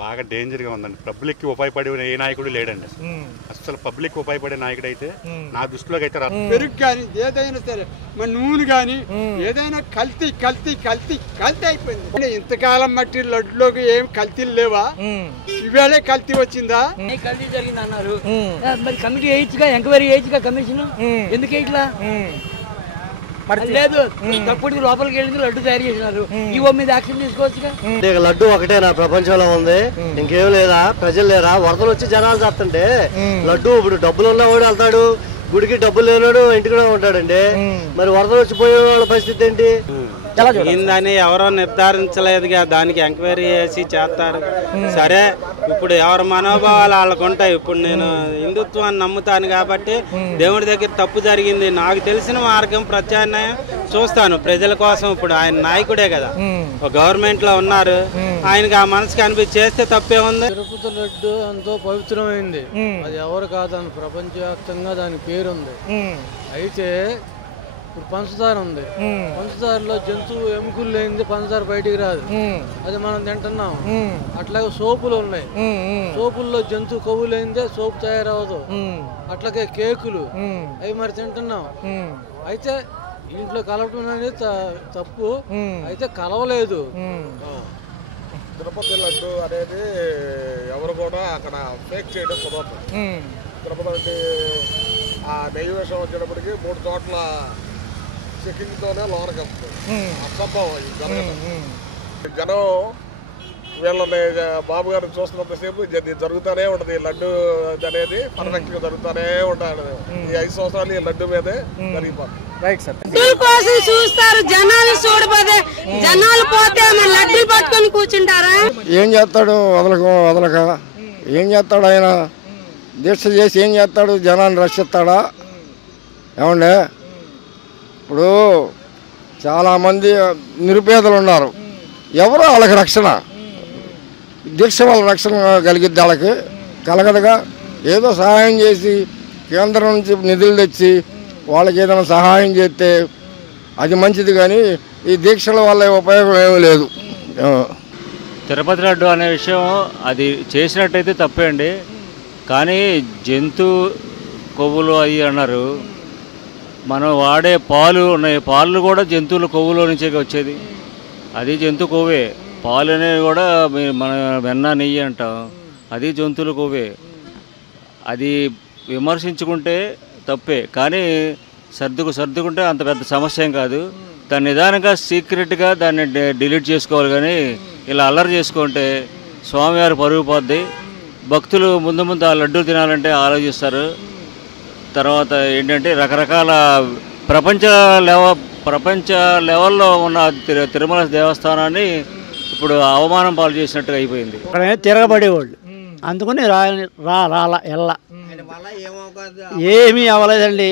బాగా డేంజర్గా ఉందండి. పబ్లిక్కి ఉపయోగపడే ఏ నాయకుడు లేడండి. అసలు పబ్లిక్ ఉపయోగపడే నాయకుడు అయితే నా దృష్టిలోకి అయితే పెరుగు కానీ ఏదైనా సరే మన నూనె కానీ ఏదైనా కల్తీ కల్తీ కల్తీ కల్తీ అయిపోయింది. ఇంతకాలం మట్టి లడ్డులోకి ఏం కల్తీలు లేవా? ఇవేళే కల్తీ వచ్చిందా? కల్తీ జరిగింది అన్నారు. మరి కమిటీ వేయచ్చుగా, ఎంక్వైరీ వేయచ్చుగా కమిషన్. ఎందుకు వేయట్లా? లేదు, తప్పుడు లోపలికి వెళ్ళింది లడ్డు తయారు చేసినారు. ఈవో మీద యాక్షన్ తీసుకోవచ్చుగా. లడ్డు ఒకటేనా ప్రపంచంలో ఉంది? ఇంకేం లేదా? ప్రజలు లేరా? వరదలు వచ్చి జనాలు చేస్తుంటే లడ్డు ఇప్పుడు డబ్బులు ఉన్నవాడు వెళ్తాడు, గుడికి డబ్బులు లేనాడు ఇంటికి ఉంటాడండి. మరి వరదలు వచ్చిపోయే వాళ్ళ పరిస్థితి ఏంటి? ఏందని ఎవరో నిర్ధారించలేదుగా, దానికి ఎంక్వైరీ చేసి చేస్తారు. సరే, ఇప్పుడు ఎవరి మనోభావాలు వాళ్ళకు ఉంటాయి. ఇప్పుడు నేను హిందుత్వాన్ని నమ్ముతాను కాబట్టి దేవుడి దగ్గర తప్పు జరిగింది, నాకు తెలిసిన మార్గం ప్రత్యామ్నాయం చూస్తాను ప్రజల కోసం. ఇప్పుడు ఆయన నాయకుడే కదా, గవర్నమెంట్ లో ఉన్నారు, ఆయనకి ఆ మనసుకి అనిపించి చేస్తే తప్పే ఉంది. తిరుపతి లడ్డు ఎంతో పవిత్రమైంది, అది ఎవరు కాదని ప్రపంచవ్యాప్తంగా దాని పేరుంది. అయితే ఇప్పుడు పంచదార ఉంది, పంచదారలో జంతువు ఎముకలు లేనిది పంచదార బయటికి రాదు, అది మనం తింటున్నాం. అట్లాగే సోపులు ఉన్నాయి, సోపుల్లో జంతువు కొవ్వు లేనిదే సోపు తయారవదు. అట్లాగే కేకులు అవి మరి తింటున్నాం. అయితే ఇంట్లో కలవటం అనేది తప్పు, అయితే కలవలేదు. తిరుపతి లడ్డు అనేది ఎవరు కూడా అక్కడ ఫేక్ చేయడం కుదరదు. తిరుపతి ఆ నెయ్యి విషయం వచ్చేటప్పటికి 3 చోట్ల చెక్కింగ్తోనే లోనకి వస్తుంది. అసంభవం ఇది జరగదు. జనం వీళ్ళని బాబు గారిని చూస్తున్నంతసేపు జరుగుతూనే ఉంటుంది. ఈ లడ్డు అనేది పర్ఫెక్ట్ గా జరుగుతూనే ఉంటాడు. ఈ 5 సంవత్సరాలు ఈ లడ్డు మీదే జరిగిపోతుంది. చూస్తారు జనాలు, చూడబోదే జనాలు పోతే లడ్డూలు పట్టుకొని కూర్చుంటారా? ఏం చేస్తాడు? వదలక ఏం చేస్తాడు ఆయన? దీక్ష చేసి ఏం చేస్తాడు? జనాన్ని రక్షిస్తాడా? ఏమండే, ఇప్పుడు చాలామంది నిరుపేదలు ఉన్నారు, ఎవరో వాళ్ళకి రక్షణ. దీక్ష వాళ్ళ రక్షణ కలిగిద్ది, వాళ్ళకి కలగదుగా. ఏదో సహాయం చేసి కేంద్రం నుంచి నిధులు తెచ్చి వాళ్ళకి ఏదైనా సహాయం చేస్తే అది మంచిది, కానీ ఈ దీక్షల వల్ల ఉపయోగం ఏమీ లేదు. తిరుపతి లడ్డు అనే విషయం అది చేసినట్టయితే తప్పే అండి, కానీ జంతు కొవ్వులు అవి అన్నారు. మనం వాడే పాలు ఉన్నాయి, పాలు కూడా జంతువుల కొవ్వులో నుంచే వచ్చేది, అది జంతు కొవ్వే. పాలు అనేవి కూడా మన వెన్న నెయ్యి అంటాం, అది జంతువుల కొవ్వే. అది విమర్శించుకుంటే తప్పే, కానీ సర్దుకుంటే అంత పెద్ద సమస్య ఏం కాదు. దాన్ని నిదానంగా సీక్రెట్గా దాన్ని డిలీట్ చేసుకోవాలి, కానీ ఇలా అల్లరి చేసుకుంటే స్వామివారి పరుగు పోద్ది. భక్తులు ముందు ఆ లడ్డూ తినాలంటే ఆలోచిస్తారు. తర్వాత ఏంటంటే రకరకాల ప్రపంచ లెవెల్లో ఉన్న తిరుమల దేవస్థానాన్ని ఇప్పుడు అవమానం పాలు చేసినట్టుగా అయిపోయింది. అక్కడ తిరగబడేవాళ్ళు, అందుకని ఎల్ల ఏమీ అవ్వలేదండి.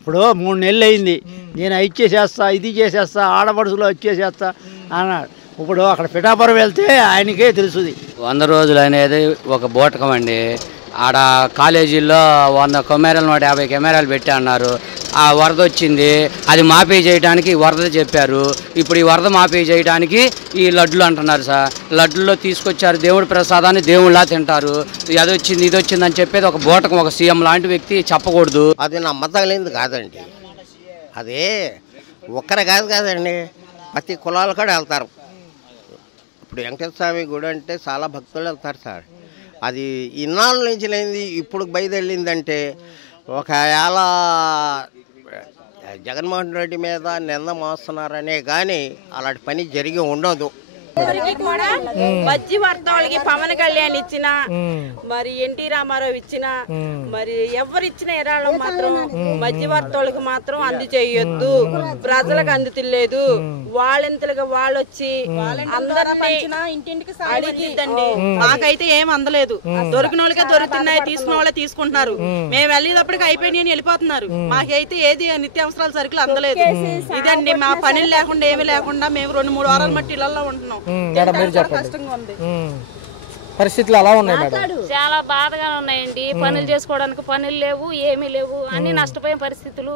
ఇప్పుడు 3 నెలలు అయింది, నేను ఇచ్చేసేస్తా, ఇది చేసేస్తా, ఆడపడుసులో వచ్చేసేస్తా అన్నాడు. ఇప్పుడు అక్కడ పిఠాపురం వెళ్తే ఆయనకే తెలుసుది. 100 రోజులు అనేది ఒక బూటకం అండి. ఆడ కాలేజీల్లో 100 కెమెరాలు 150 కెమెరాలు పెట్టి అన్నారు. ఆ వరద వచ్చింది, అది మాఫీ చేయడానికి వరద చెప్పారు. ఇప్పుడు ఈ వరద మాఫీ చేయడానికి ఈ లడ్డులు అంటున్నారు సార్. లడ్డుల్లో తీసుకొచ్చారు, దేవుడి ప్రసాదాన్ని దేవుళ్ళ తింటారు. అది వచ్చింది ఇది వచ్చింది అని చెప్పేది ఒక బూటకం, ఒక సీఎం లాంటి వ్యక్తి చెప్పకూడదు. అది నమ్మతగలేదు కాదండి, అదే ఒక్కరే కాదండి, ప్రతి కులాలు కూడా వెళ్తారు. ఇప్పుడు వెంకటేశ్వర స్వామి గుడి అంటే చాలా భక్తులు వెళ్తారు సార్. అది ఇన్నాళ్ళ నుంచి లేనిది ఇప్పుడు బయలుదేరిందంటే ఒకవేళ జగన్మోహన్ రెడ్డి మీద నింద మోస్తున్నారనే కానీ అలాంటి పని జరిగి ఉండదు. కూడా బజ్జి వర్తవులకి పవన్ కళ్యాణ్ ఇచ్చిన, మరి ఎన్టీ రామారావు ఇచ్చిన, మరి ఎవరు ఇచ్చిన ఎరాళం మాత్రం మధ్య వర్తవులకు మాత్రం అందచేయొద్దు, ప్రజలకు అందుతులేదు. వాళ్ళెంతలుగా వాళ్ళు వచ్చి ఇంటింటికి అడిగిద్దండి. మాకైతే ఏం అందలేదు, దొరికిన వాళ్ళకే దొరుకుతున్నాయి, తీసుకున్న వాళ్ళే తీసుకుంటున్నారు. మేము వెళ్ళేటప్పటికి అయిపోయినాయి అని వెళ్ళిపోతున్నారు. మాకైతే ఏది నిత్యావసరాల సరుకులు అందలేదు. ఇదండి మా పనులు లేకుండా ఏమీ లేకుండా మేము 2-3 వారాల మట్టి ఇళ్లలో ఉంటున్నాం. పరిస్థితులు అలా ఉన్నాయి మేడం, చాలా బాధగా ఉన్నాయండి. పనులు చేసుకోవడానికి పనులు లేవు, ఏమీ లేవు, అన్ని నష్టపోయిన పరిస్థితులు.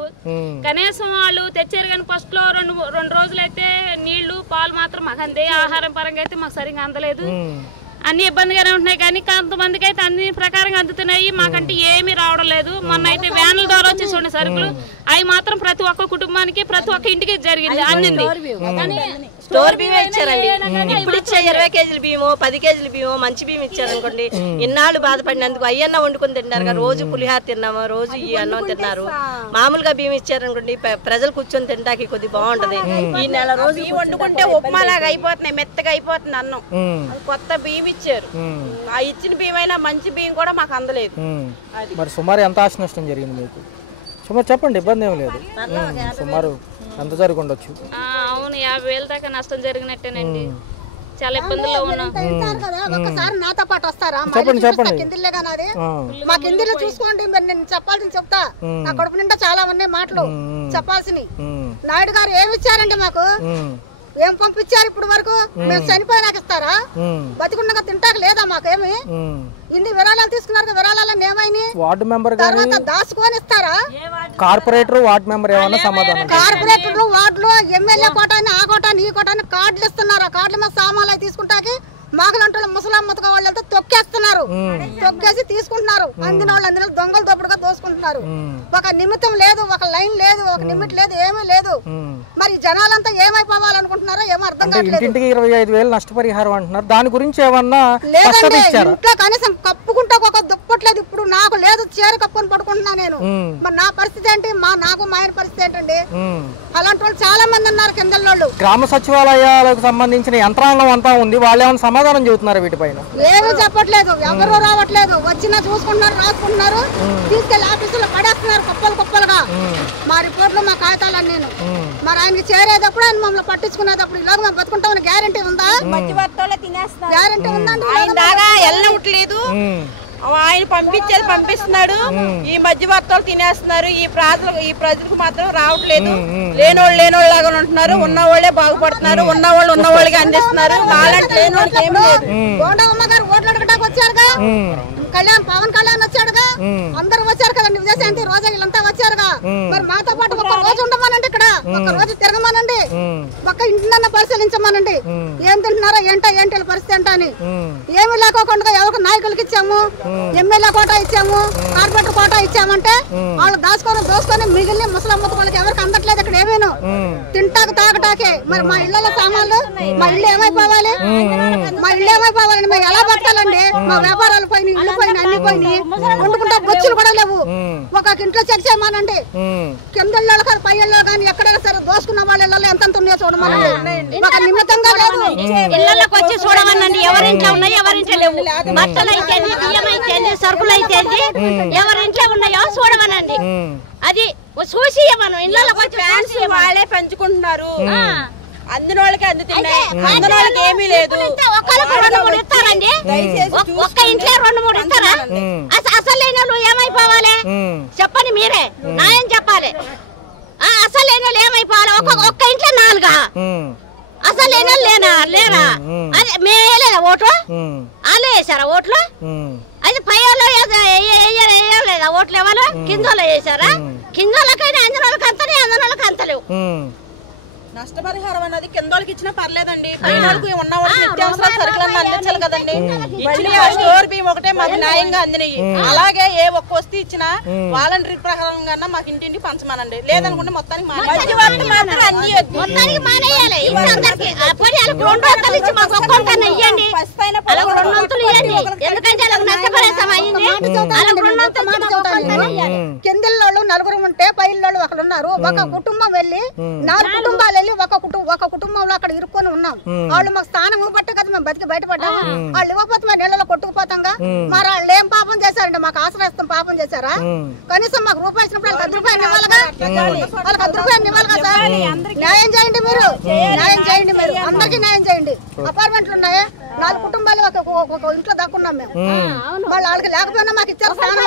కనీసం వాళ్ళు తెచ్చారు కానీ ఫస్ట్ లో 2 రోజులు అయితే నీళ్లు పాలు మాత్రం మాకు అందే. ఆహారం పరంగా అయితే మాకు సరిగ్గా అందలేదు. అన్ని ఇబ్బందిగానే ఉంటున్నాయి. కానీ కొంతమందికి అయితే అన్ని ప్రకారంగా అందుతున్నాయి. మాకంటే ఏమీ రావడం లేదు. మొన్న అయితే వ్యాన్ల ద్వారా వచ్చేసి ఉండే సరుకులు అవి మాత్రం ప్రతి ఒక్క కుటుంబానికి ప్రతి ఒక్క ఇంటికి జరిగింది, అందింది. స్టోర్ బియ్యం ఇచ్చారండి. ఇప్పుడు ఇచ్చే 20 కేజీల బియ్యమో 10 కేజీల బియ్యమో మంచి బియ్యం ఇచ్చారనుకోండి, ఇన్నాళ్ళు బాధపడినందుకు అయ్యన్న వండుకొని తింటారు. రోజు పులిహార తిన్నాము, రోజు ఈ అన్నం తిన్నారు. మామూలుగా బియ్యం ఇచ్చారనుకోండి ప్రజలు కూర్చొని తింటాకి కొద్ది బాగుంటది. ఈ నెల రోజు వండుకుంటే ఉప్మా లాగా అయిపోతున్నాయి, మెత్తగా అయిపోతుంది అన్నం. కొత్త బియ్యం ఇచ్చారు. ఆ ఇచ్చిన బియ్యం అయినా మంచి బియ్యం కూడా మాకు అందలేదు. మరి సుమారు ఎంత ఆస్తి నష్టం జరిగింది మీకు? సుమారు చెప్పండి, ఇబ్బంది ఏం లేదు. సుమారు ఎంత జరిగి ఉండొచ్చు? అవును, 50,000 దాకా నష్టం జరిగినట్టేనండి. చాలా ఇబ్బందుల్లో ఉన్నాం. ఒకసారి నాతో పాటు వస్తారా? కిందిలే కానీ అది మా కిందిలో చూసుకోండి. మరి నేను చెప్పాల్సింది చెప్తా. నా కడుపు నిండా చాలా ఉన్నాయి మాటలు చెప్పాల్సినవి. నాయుడు గారు ఏమి ఇచ్చారండి మాకు? ఏం పంపించారు ఇప్పుడు వరకు? మేము చనిపోయినాక ఇస్తారా? బతికుండగా తింటాక లేదా మాకేమి? ఇన్ని విరాళాలు తీసుకున్నారు, విరాళాలను ఏమైనా వార్డు మెంబర్ తర్వాత దాచుకొని ఇస్తారా? కార్పొరేటర్ వార్డు మెంబర్ ఏమన్నా సమాధానం? కార్పొరేటర్లు వార్డులో ఎమ్మెల్యే కోటాన్ని ఆ కోటాన్ని ఈ కోటాన్ని కార్డులు ఇస్తున్నారు. ఆ కార్డుల మీద సామాన్లు అవి తీసుకుంటాకి మాగలంటూ ముసలమ్మతగా వాళ్ళతో తొక్కేస్తున్నారు. తొక్కేసి తీసుకుంటున్నారు. అందిన వాళ్ళు దొంగలు దొప్పుడుగా దోసుకుంటున్నారు. ఒక నిమిత్తం లేదు, ఒక లైన్ లేదు, ఒక నిమిట్ లేదు, ఏమీ లేదు. మరి జనాలంతా ఏమైపోవాలనుకుంటున్నారో ఏమో అర్థం కావట్లేదు. ఇంటింటికి 25,000 నష్టపరిహారం అంటున్నారు. దాని గురించి ఏమన్నా లేదండి, ఇంట్లో కనీసం కప్పుకుంటా ఒక దుప్పట్లేదు. ఇప్పుడు నాకు లేదు, చీర కప్పుకొని పడుకుంటున్నా నేను. మరి నా పరిస్థితి ఏంటి? నాకు మా ఆయన పరిస్థితి ఏంటండి? అలాంటి వాళ్ళు చాలా మంది ఉన్నారు కిందల్లో. గ్రామ సచివాలయాలకు సంబంధించిన యంత్రాంగం అంతా ఉంది, వాళ్ళు ఏమైనా సమాధానం చెబుతున్నారు వీటిపైన? ఏమీ చెప్పట్లేదు, ఎవరు రావట్లేదు. వచ్చినా చూసుకుంటున్నారు, రాసుకుంటున్నారు, తీసుకెళ్లి ఆఫీసులో పడేస్తున్నారు కుప్పలుగా. మా రిపోర్ట్లు మా కాగితాలన్నీ నేను మరి ఆయనకి చేరేటప్పుడు ఆయన మమ్మల్ని పట్టించుకునేటప్పుడు ఈలోగా మేము బతుకుంటామని గ్యారంటీ ఉందా? గ్యారంటీ ఉందండి. వెళ్ళట్లేదు. ఆయన పంపించేది పంపిస్తున్నాడు. ఈ మధ్యవర్తాలు తినేస్తున్నారు. ఈ ప్రజలకు మాత్రం రావట్లేదు. లేనోళ్ళు లాగా ఉంటున్నారు. ఉన్న వాళ్ళే బాగుపడుతున్నారు. ఉన్నవాళ్ళు ఉన్నవాళ్ళకి అందిస్తున్నారు. ఓట్లు అడగడానికి వచ్చారుగా, పవన్ కళ్యాణ్ వచ్చాడుగా, అందరూ వచ్చారు కదండి. విజయశాంతి రోజా వీళ్ళంతా వచ్చారుగా. మరి మాతో పాటు ఒక రోజు ఉండమనండి, ఇక్కడ ఒక రోజు తిరగమనండి, ఒక్క ఇంటినన్నా పరిశీలించమనండి. ఏం తింటున్నారో ఏంటి పరిస్థితి ఏంటో అని. ఏమి లేకోకుండా ఎవరికి నాయకులకి ఇచ్చాము, ఎమ్మెల్యే కోటా ఇచ్చాము, కార్పొరేటర్ కోటా ఇచ్చామంటే వాళ్ళు దోసుకొని మిగిలిన ముసలమ్మ వాళ్ళకి ఎవరికి అందట్లేదు. ఇక్కడ ఏమేను తింటాకు తాగటాకే. మరి మా ఇళ్లలో సామాన్లు, మా ఇల్లు ఏమైపోవాలి? మా ఇల్లు ఏమైపోవాలండి? మేము ఎలా బతకాలండి? మా వ్యాపారాలు పోయినాయి, ఇల్లు పోయినాయి, అన్ని పోయినాయి. వండుకుంటా బొచ్చులు కూడా లేవు. ఒక ఇంట్లో చెక్ చేయమనండి. కింద ఇళ్ళలో కానీ పై ఇళ్ళలో కానీ ఎక్కడైనా సరే దోసుకున్న వాళ్ళ ఇళ్ళలో ఎంత ఉన్నాయో చూడమనండి. ఒక నిమిత్తంగా లేదు. ఇళ్ళకి వచ్చి చూడమనండి. ఎవరింట్లో ఉన్నాయి, ఎవరింట్లో లేవు. బట్టలు అయితే బియ్యం అయితే సరుకులు అయితే ఎవరింట్లో ఉన్నాయో చూడమనండి. అది చూసి మనం ఇళ్ళకి వచ్చి వాళ్ళే పెంచుకుంటున్నారు. అందిన వాళ్ళకి అందుతున్నాయి, అందిన వాళ్ళకి ఏమీ లేదు. ఇస్తారండి. ఒక్క ఇంట్లో 2-3 ఇస్తారా? అసలు లేని వాళ్ళు ఏమైపోవాలి చెప్పండి, మీరే న్యాయం చెప్పాలి. అసలు లేని వాళ్ళు ఏమైపోవాలి? ఒక్క ఇంట్లో 4 అసలు లేని వాళ్ళు లేరా? అదే మేము వేయలేదా ఓటు? వాళ్ళు వేసారా ఓట్లు? అది పై వాళ్ళు వేయలేదా ఓట్లు? ఎవరు కింద వాళ్ళు వేసారా? కింద వాళ్ళకైనా అందిన వాళ్ళకి అంతనే, అందిన వాళ్ళకి అంతలేవు. నష్టపరిహారం అనేది కింద వాళ్ళకి ఇచ్చినా పర్లేదండి. పైన వాళ్ళకి ఉన్న వాళ్ళకి నిత్యావసర సరుకులను అందించాలి కదండి. ఇచ్చిన స్టోర్ బియ్యం ఒకటే మాకు న్యాయంగా అందినాయి. అలాగే ఏ ఒక్క వస్తువు ఇచ్చినా వాలంటరీ ప్రకారంగా మాకు ఇంటింటికి పంచమానండి. లేదనుకుంటే మొత్తానికి కిందిల్లో 4 ఉంటే పైల్లో ఒకరు ఉన్నారు. ఒక కుటుంబం వెళ్ళి 4 కుటుంబాలు వెళ్ళి ఒక కుటుంబంలో అక్కడ ఇరుక్కొని ఉన్నాం. వాళ్ళు మాకు స్థానం ఇవ్వబట్టే కదా మేము బతికి బయటపడ్డాము. వాళ్ళు ఇవ్వకపోతే మేము నీళ్ళలో కొట్టుకుపోతాంగా. మరి వాళ్ళు ఏం పాపం చేశారండి? మాకు ఆశ్రయిస్తాం పాపం చేశారా? కనీసం మాకు రూపాయి ఇచ్చినప్పుడు వాళ్ళకి 10 రూపాయలు ఇవ్వాలిగా. వాళ్ళకి 10 రూపాయలు ఇవ్వాలిగా సార్. న్యాయం చేయండి మీరు, న్యాయం చేయండి మీరు, అందరికీ న్యాయం చేయండి. అపార్ట్మెంట్లు ఉన్నాయి, 4 కుటుంబాలు ఒక ఇంట్లో దాక్కున్నాం మేము. వాళ్ళకి లేకపోయినా మాకు ఇచ్చారు స్థానం.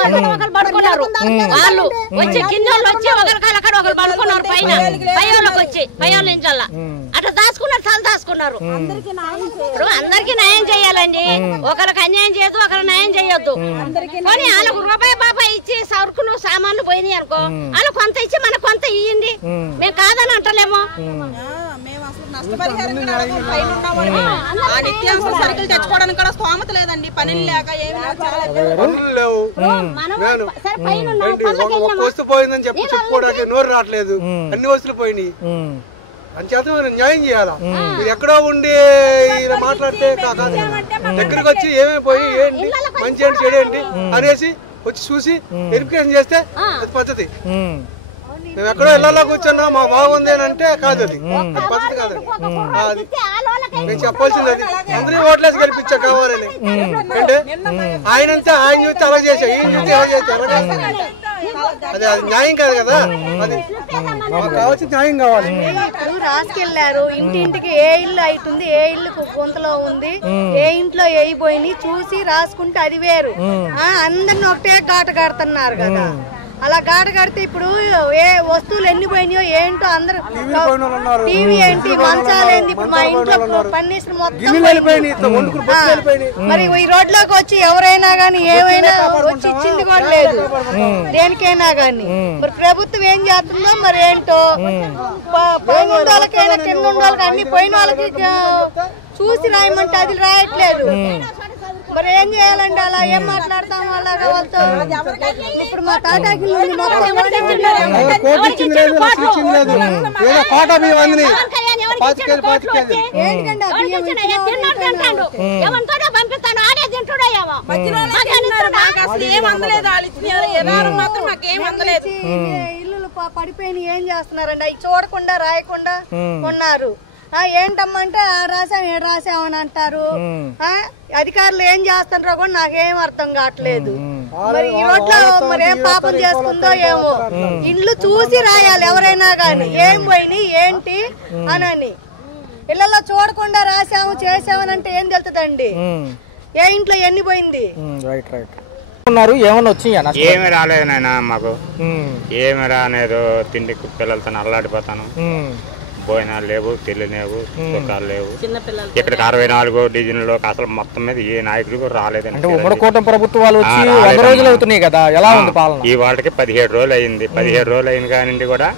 వాళ్ళు వచ్చి కింద వచ్చి ఒకరికాలక్కడ ఒకరు పడుకున్నారు, పైన పైన ఇంట్లో అట్లా దాచుకున్నారు, చాలా దాచుకున్నారు. అందరికి న్యాయం చేయాలండి. ఒకరికి అన్యాయం చేయొద్దు, ఒకరు న్యాయం చేయొద్దు. కానీ వాళ్ళకు రూపాయి ఇచ్చి సరుకులు సామాన్లు పోయినాయి అనుకో, వాళ్ళు కొంత ఇచ్చి మనకు కొంత ఇయ్యండి. మేము కాదని అంటలేము. ఆ నిత్యావసర సరుకులు తెచ్చుకోవడానికి కూడా స్తోమత లేదండి, పనులు లేక ఏమి లేవు. ఒక వస్తువు పోయిందని చెప్పుకోవడానికి నోరు రావట్లేదు, అన్ని వస్తువులు పోయినాయి. అంచేత మీరు న్యాయం చేయాలా. మీరు ఎక్కడో ఉండి ఇలా మాట్లాడితే కాదు, దగ్గరికి వచ్చి ఏమైపోయి ఏంటి మంచి ఏంటి చెడు ఏంటి అనేసి వచ్చి చూసి వెరిఫికేషన్ చేస్తే అది పద్ధతి. మేము ఎక్కడో ఇళ్లలో కూర్చున్నా మా బాగుంది అని అంటే కాదు, అది పద్ధతి కాదండి. అది మేము చెప్పాల్సింది అది. అందరూ ఓట్లేసి గెలిపించా కావాలని అంటే ఆయనంతా ఆయన చూస్తే అలా చేసాం, ఈయన చూస్తే ఎలా చేస్తే ఎలా చేస్తాం, అది అది న్యాయం కాదు కదా. అది మాకు కావాల్సిన న్యాయం కావాలి. రాసుకెళ్లారు ఇంటింటికి ఏ ఇల్లు అవుతుంది, ఏ ఇల్లు గుంతలో ఉంది, ఏ ఇంట్లో వేయిపోయి చూసి రాసుకుంటే అది వేరు. అందరిని ఒకటే గాట కడుతున్నారు కదా. అలా గాట కడితే ఇప్పుడు ఏ వస్తువులు ఎన్ని పోయినాయో ఏంటో అందరూ టీవీ ఏంటి మంచాలు ఏంటి, ఇప్పుడు మా ఇంట్లో పన్నీసులు మొత్తం మరి ఈ రోడ్లోకి వచ్చి ఎవరైనా గానీ ఏమైనా వచ్చి ఇచ్చింది కూడా లేదు దేనికైనా గానీ. మరి ప్రభుత్వం ఏం చేస్తుందో మరి ఏంటో, పైన వాళ్ళకైనా కింద వాళ్ళకి అన్ని పోయిన వాళ్ళకి చూసి రాయమంటే అది రాయట్లేదు. మరి ఏం చేయాలండి? అలా ఏం మాట్లాడతాం అలాగా వాళ్ళతో? ఇప్పుడు మా తాటాకి ఇల్లు పడిపోయి ఏం చేస్తున్నారండి? అవి చూడకుండా రాయకుండా ఉన్నారు. ఏంటమ్మంటే రాసాం ఏడు రాసామని అంటారు. అధికారులు ఏం చేస్తున్నారో కూడా నాకేం అర్థం కావట్లేదు. మరి ఈ రోడ్లో మరి ఏం పాపం చేసుకుందో ఏమో. ఇండ్లు చూసి రాయాలి ఎవరైనా గాని, ఏం పోయినాయి ఏంటి అని. ఇళ్లలో చూడకుండా రాసాము చేసామని అంటే ఏం తెలుతుందండి? ఏ ఇంట్లో ఎన్ని పోయింది? ఏమన్నా వచ్చి ఏమి రాలేదు నాయన, మాకు ఏమి రాలేదు. తిండి పిల్లలతో అల్లాడిపోతాను. భోజనాలు లేవు, తెలియలేవు, సుఖాలు లేవు. ఇక్కడికి 64 డివిజన్లో అసలు మొత్తం మీద ఏ నాయకుడు కూడా రాలేదండి. ఉమ్మడి కూటమి ప్రభుత్వాలు వచ్చి 100 రోజులు అవుతున్నాయి కదా, ఎలా ఉంది పాలన? ఈ వాళ్ళకి 17 రోజులు అయింది. 17 రోజులు అయిన కానిండి కూడా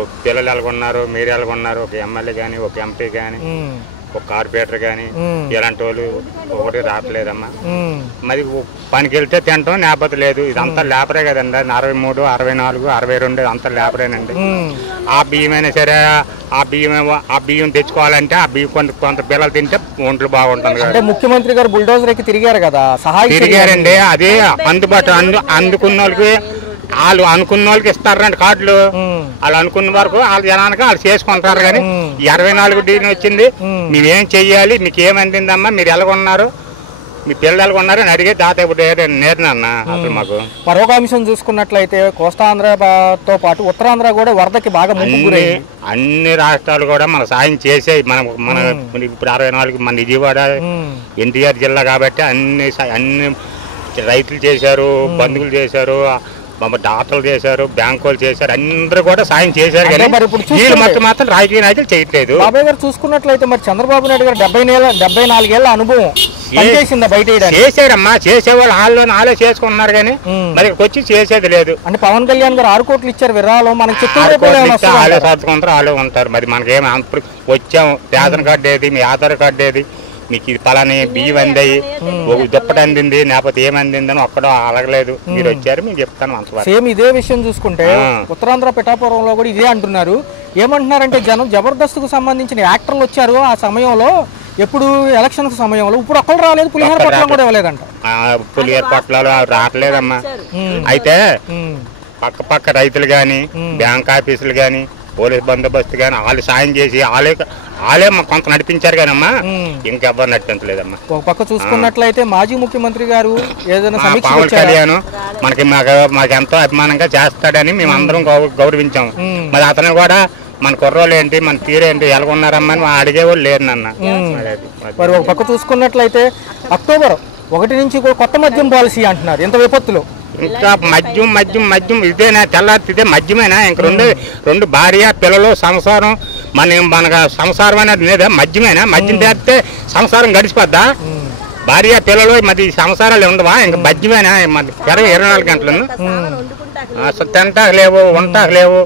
ఒక పిల్లలు ఎలాగొన్నారు, మీరు ఎలాగొన్నారు, ఒక ఎమ్మెల్యే కానీ, ఒక ఎంపీ కానీ, ఒక కార్పొరేటర్ కానీ ఇలాంటి వాళ్ళు ఒకటి రావట్లేదమ్మా. మరి పనికి వెళ్తే తినటం లేకపోతే లేదు. ఇదంతా లేపరే కదండి. 63, 64, 62 అంతా లేపరేనండి. ఆ బియ్యమైనా సరే ఆ బియ్యం తెచ్చుకోవాలంటే ఆ బియ్యం కొంత పిల్లలు తింటే ఒంట్లు బాగుంటుంది కదా. ముఖ్యమంత్రి గారు బుల్డోజర్ ఎక్కి తిరిగారు కదా, తిరిగారండి. అదే అందుబాటు అందుకున్న వాళ్ళకి వాళ్ళు అనుకున్న వాళ్ళకి ఇస్తారండి కార్డులు. వాళ్ళు అనుకున్న వరకు వాళ్ళ జనానికి వాళ్ళు చేసుకుంటారు. కానీ 64 డిగ్రీ వచ్చింది, మేమేం చెయ్యాలి, మీకు ఏమందిందమ్మా, మీరు ఎలాగొన్నారు, మీ పిల్లలు ఎలాగొన్నారు అని అడిగే దాత ఇప్పుడు నేర్నన్నా. అసలు మాకు పరోగాంశం చూసుకున్నట్లయితే కోస్తాంధ్రతో పాటు ఉత్తరాంధ్ర కూడా వరదకి బాగా అన్ని రాష్ట్రాలు కూడా మన సాయం చేసాయి. మన ఇప్పుడు 64 మన విజయవాడ ఎన్టీఆర్ జిల్లా కాబట్టి అన్ని రైతులు చేశారు, బంధువులు చేశారు, డాక్టర్లు చేశారు, బ్యాంకులు చేశారు, అందరూ కూడా సాయం చేశారు. కానీ వీళ్ళు మాత్రం రాజకీయ నాయకులు చేయట్లేదు. బాబాయ్ గారు చూసుకున్నట్లయితే మరి చంద్రబాబు నాయుడు గారు 74 ఏళ్ల అనుభవం బయట చేశారమ్మా. చేసేవాళ్ళు వాళ్ళే చేసుకున్నారు కానీ మరి వచ్చి చేసేది లేదు. అంటే పవన్ కళ్యాణ్ గారు 6 కోట్లు ఇచ్చారు విరాళం, మనకి వాళ్ళే సర్దుకుంటారు, వాళ్ళే ఉంటారు. మరి మనకేమి వచ్చాము, రేషన్ కార్డు ఏది, మీ ఆధార్ కార్డు ఏది, మీకు ఇది పలాని బియ్యం అందాయి, ఒక దుప్పటి అందింది, లేకపోతే ఏమందింది అని ఒక్కడో అడగలేదు. మీరు వచ్చారు, మీకు చెప్తాను. సేమ్ ఇదే విషయం చూసుకుంటే ఉత్తరాంధ్ర పిఠాపురంలో కూడా ఇదే అంటున్నారు. ఏమంటున్నారంటే జనం జబర్దస్త్కు సంబంధించిన యాక్టర్లు వచ్చారు ఆ సమయంలో, ఎప్పుడు ఎలక్షన్ సమయంలో, ఇప్పుడు ఒక్కరు రాలేదు, పులిహోర పొట్లాలు కూడా ఇవ్వలేదంట. పులిహోర పొట్లాలు రావట్లేదమ్మా. అయితే పక్క రైతులు కానీ, బ్యాంక్ ఆఫీసులు కానీ, పోలీస్ బందోబస్తు కానీ వాళ్ళు సాయం చేసి వాళ్ళే కొంత నడిపించారు కానమ్మా, ఇంకెవ్వరు నడిపించలేదమ్మా. ఒక పక్క చూసుకున్నట్లయితే మాజీ ముఖ్యమంత్రి గారు ఏదైనా పవన్ కళ్యాణ్ మాకెంతో అభిమానంగా చేస్తాడని మేము అందరం గౌరవించాము. మరి అతను కూడా మన కుర్రోళ్ళు ఏంటి, మన తీరేంటి, ఎలాగొన్నారమ్మా అని అడిగేవాళ్ళు లేరు నాన్న. మరి ఒక పక్క చూసుకున్నట్లయితే అక్టోబర్ 1 నుంచి కొత్త మద్యం పాలసీ అంటున్నారు. ఎంత విపత్తులు ఇంకా మద్యం ఇదేనా, తెల్లారితే మద్యమేనా? ఇంక రెండు భార్య పిల్లలు సంసారం, మనకు సంసారం అనేది లేదా? మద్యమేనా? మద్యం చేస్తే సంసారం గడిచిపోద్దా? భార్య పిల్లలు మరి సంసారాలు ఉండవా? ఇంక మద్యమేనా? 24 గంటలను తింటాక లేవు, ఉంటాక లేవు.